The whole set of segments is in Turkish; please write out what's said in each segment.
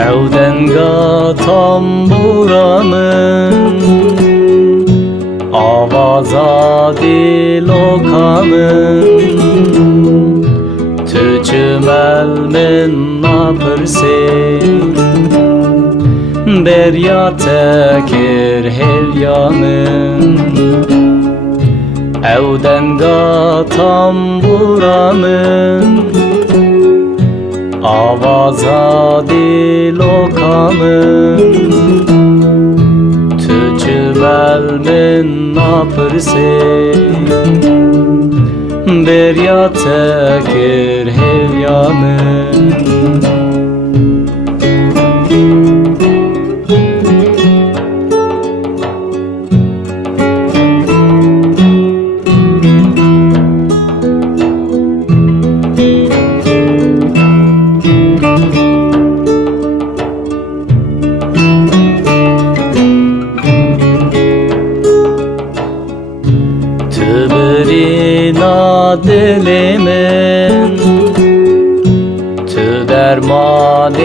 Evdenga tamburanın avaza dilokanın tücümel min napırsin berya tekir helyanın Evdenga tamburanın avaza dilokanın tücümel min napırsin berya tekir helyanın Tübürina dilimin tü dermanı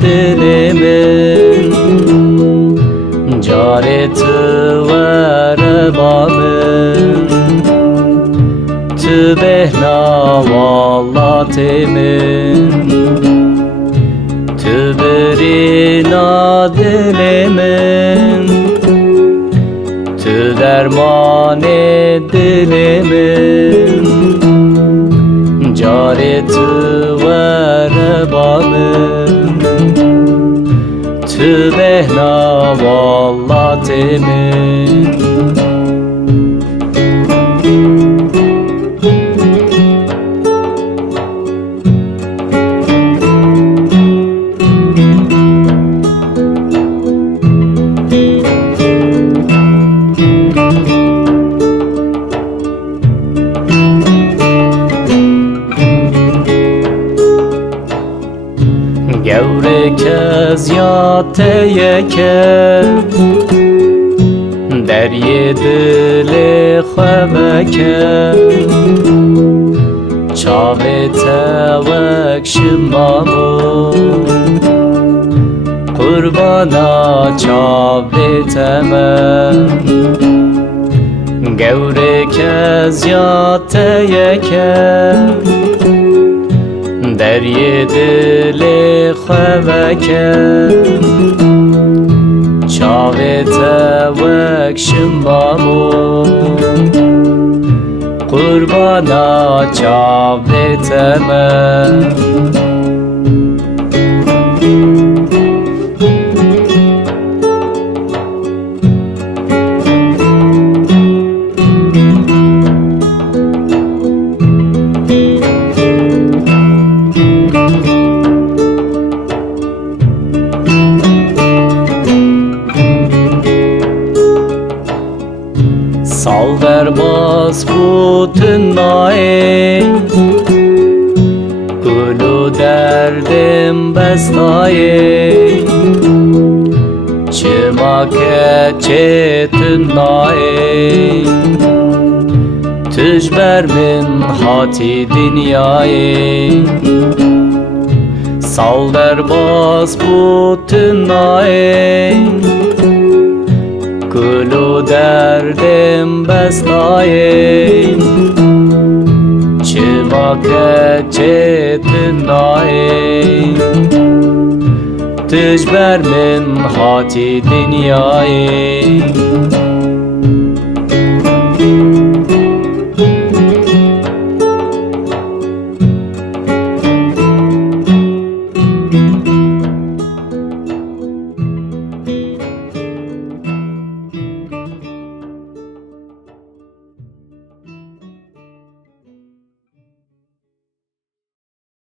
dilimin careti verebanın tü behna vallatimin Tübürina dilimin tü dermanı dilimin careti verebanın tü behna vallatimin Gevrek ziyate yeke derye dili xeveke çave tevek şimamı kurbana çave temem Gevrek ziyate yeke derye dili xeveke çave tevek şimamı kurbana çave temem Sal vermez bütün nae Gülü derdim bestaye Çımak çetin nae Tücber min hati dünyayı Sal vermez bütün nae Gülü derdim bestaye Çımak çetin nae Tücber min hati dünyayı